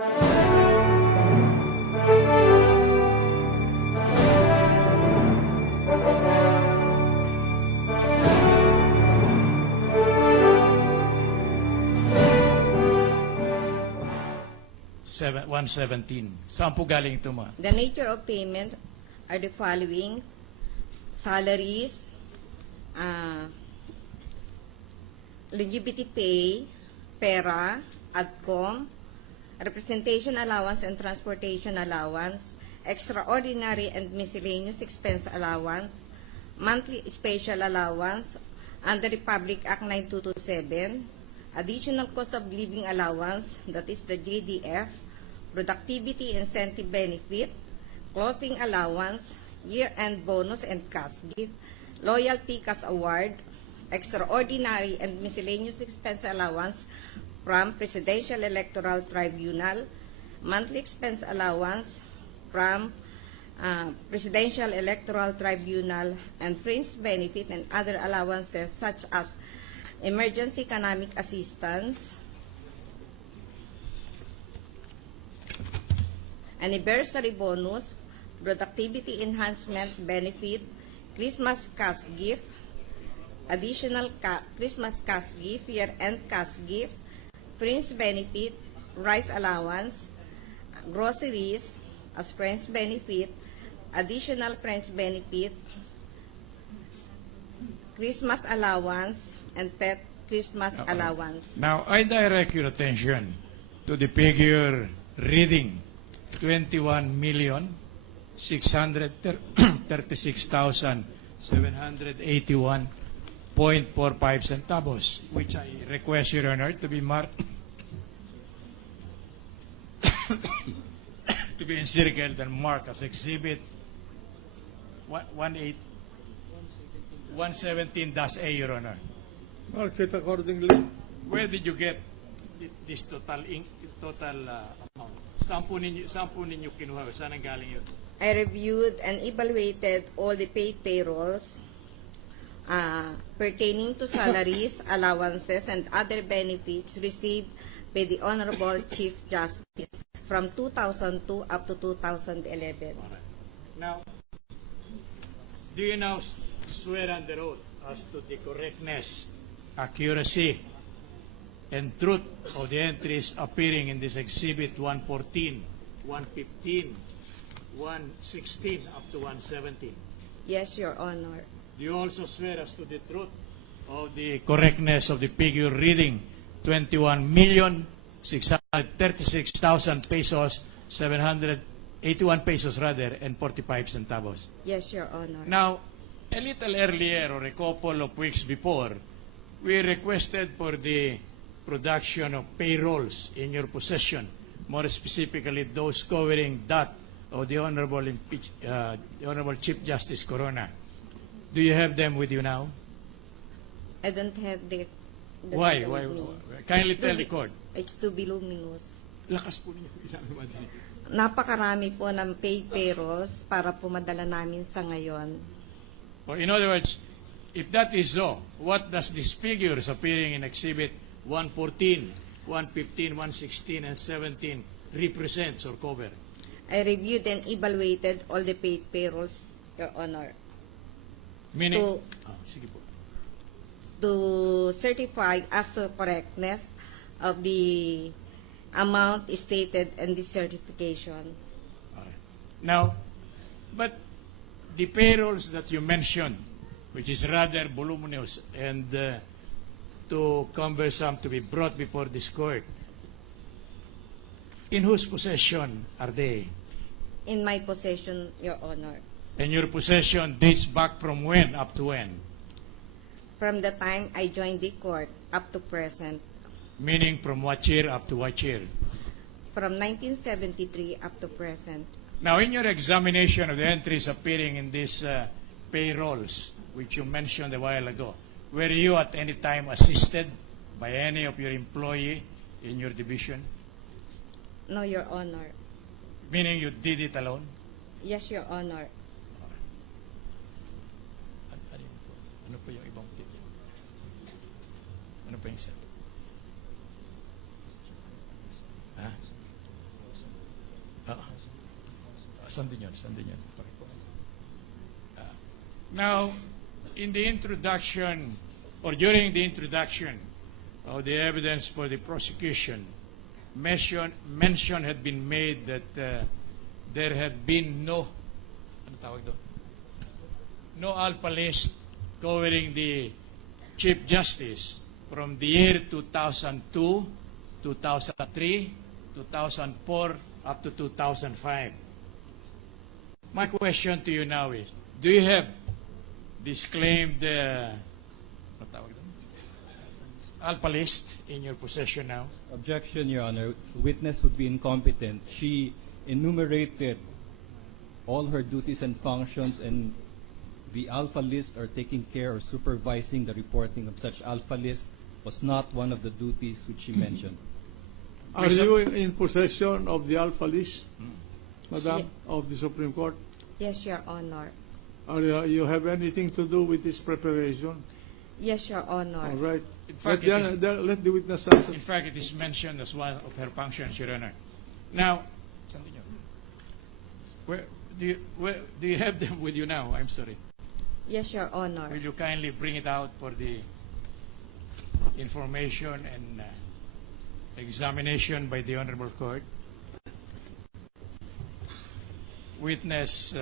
Seven, 117. Saan po galing ito, ma? The nature of payment are the following: salaries, longevity pay, pera, ADCOM, representation allowance and transportation allowance, extraordinary and miscellaneous expense allowance, monthly special allowance under Republic Act 9227, additional cost of living allowance, that is the JDF, productivity incentive benefit, clothing allowance, year-end bonus and cash gift, loyalty cash award, extraordinary and miscellaneous expense allowance from Presidential Electoral Tribunal, monthly expense allowance from Presidential Electoral Tribunal, and fringe benefit and other allowances such as emergency economic assistance, anniversary bonus, productivity enhancement benefit, Christmas cash gift, additional Christmas cash gift, year-end cash gift, fringe benefit, rice allowance, groceries as fringe benefit, additional fringe benefit, Christmas allowance, and pet Christmas allowance. Now, I direct your attention to the figure reading 21,636,781.45 centavos, which I request your honor to be marked to be encircled and marked as exhibit 117-A, your honor. Mark it accordingly. Where did you get this total amount? Saan po ninyo kinuha? Saan ang galing yun? I reviewed and evaluated all the paid payrolls pertaining to salaries, allowances, and other benefits received by the Honorable Chief Justice from 2002 up to 2011. Alright. Now, do you now swear under oath as to the correctness, accuracy, and truth of the entries appearing in this exhibit 114, 115, 116 up to 117? Yes, Your Honor. Do you also swear as to the truth of the correctness of the figure reading 21,636,000 pesos, 781 pesos rather, and 45 centavos? Yes, Your Honor. Now, a little earlier, or a couple of weeks before, we requested for the production of payrolls in your possession, more specifically those covering that of the Honorable Chief Justice Corona. Do you have them with you now? I don't have the Why? data Why? with me. Kindly tell the court. It's too voluminous. Lakas po ninyo. Napakarami po ng paid payrolls para po madala namin sa ngayon. Or in other words, if that is so, what does these figures appearing in Exhibit 114, 115, 116, and 17 represents or cover? I reviewed and evaluated all the paid payrolls, Your Honor, Meaning, sige po. to certify as to correctness of the amount stated in this certification. All right. Now, but the payrolls that you mentioned, which is rather voluminous and too cumbersome to be brought before this court, in whose possession are they? In my possession, Your Honor. And your possession dates back from when up to when? From the time I joined the court up to present. Meaning from what year up to what year? From 1973 up to present. Now, in your examination of the entries appearing in these payrolls, which you mentioned a while ago, were you at any time assisted by any of your employee in your division? No, Your Honor. Meaning you did it alone? Yes, Your Honor. Ano po yung ibang tip? Ano po yung isa? Ha? Sandin yun. Now, in the introduction, or during the introduction of the evidence for the prosecution, mention had been made that there had been no alpha list covering the Chief Justice from the year 2002, 2003, 2004, up to 2005. My question to you now is, do you have this claimed alpha list in your possession now? Objection, Your Honor. Witness would be incompetent. She enumerated all her duties and functions, and the alpha list, or taking care or supervising the reporting of such alpha list, was not one of the duties which she mentioned. Are you in possession of the alpha list, Madam, of the Supreme Court? Yes, Your Honor. You have anything to do with this preparation? Yes, Your Honor. All right. In fact, Let the witness answer. In fact, it is mentioned as one of her functions, Your Honor. Now, where do you have them with you now? I'm sorry. Yes, Your Honor. Will you kindly bring it out for the information and examination by the Honorable Court? Witness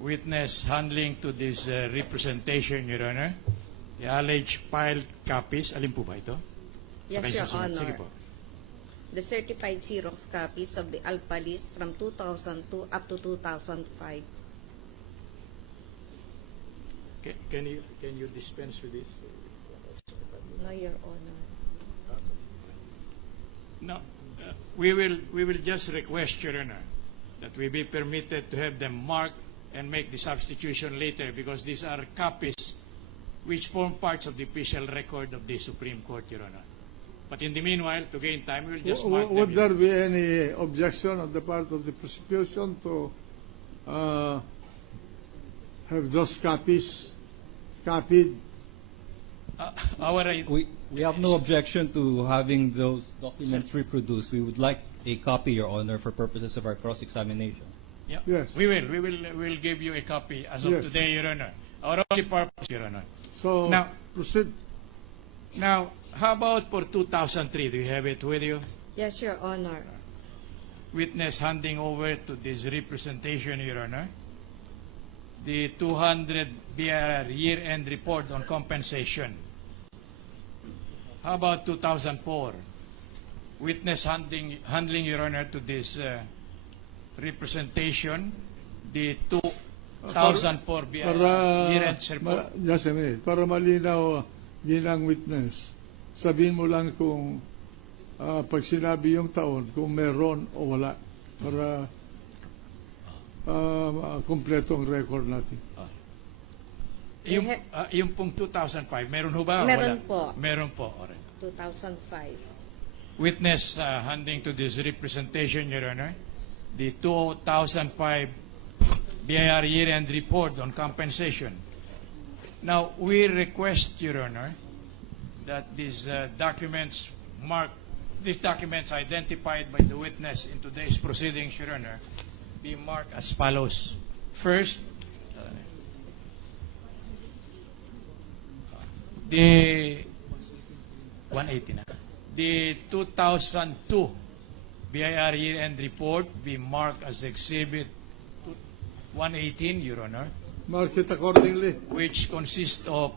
witness handling to this representation, Your Honor. The alleged filed copies. Alin po ba ito? Yes, Sakay Your susunod. Sige Honor. po. The certified Xerox copies of the alpha list from 2002 up to 2005. Can you dispense with this? No, Your Honor. No, we will just request, Your Honor, that we be permitted to have them marked and make the substitution later, because these are copies which form parts of the official record of the Supreme Court, Your Honor. But in the meanwhile, to gain time, we will just mark them. Would there be any objection on the part of the prosecution to have those copies copied? We have no objection to having those documents reproduced. We would like a copy, Your Honor, for purposes of our cross-examination. Yeah. Yes. We will give you a copy as of Yes. today, Your Honor. Our only purpose, Your Honor. So Now- proceed. Now, how about for 2003? Do you have it with you? Yes, Your Honor. Witness handing over to this representation, Your Honor, the 200 BIR year-end report on compensation. How about 2004? Witness handling, Your Honor, to this representation, the 2004 BIR year-end report. Just a minute. Para malinaw, ginang witness, sabihin mo lang kung pag sinabi yung taon, kung meron o wala, para kompleto ang record natin. Yung pong 2005, meron ho ba? Meron Wala? po. Meron po. Alright. 2005. Witness handing to this representation, Your Honor, the 2005 BIR year-end report on compensation. Now, we request, Your Honor, that these documents identified by the witness in today's proceedings, Your Honor, be marked as follows. First, the 180 na. The 2002 BIR year-end report be marked as Exhibit 118, Your Honor, Mark it accordingly. which consists of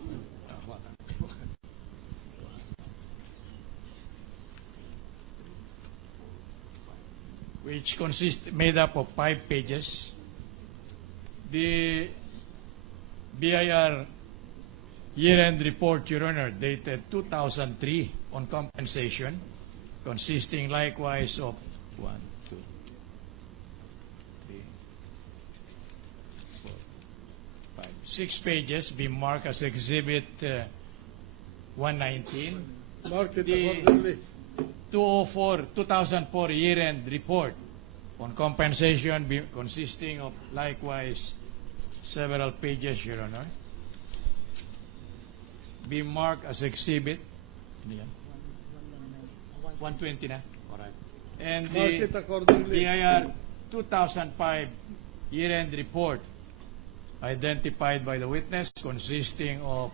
made up of 5 pages. The BIR year-end report, Your Honor, dated 2003 on compensation, consisting likewise of 1, 2, 3, 4, 5, 6 pages, be marked as Exhibit 119. Mark it The- accordingly. 2004 year-end report on compensation consisting of likewise several pages, Your Honor, be marked as Exhibit. Ano yan? 120 na. Correct. And Mark the it accordingly. DIR 2005 year-end report identified by the witness consisting of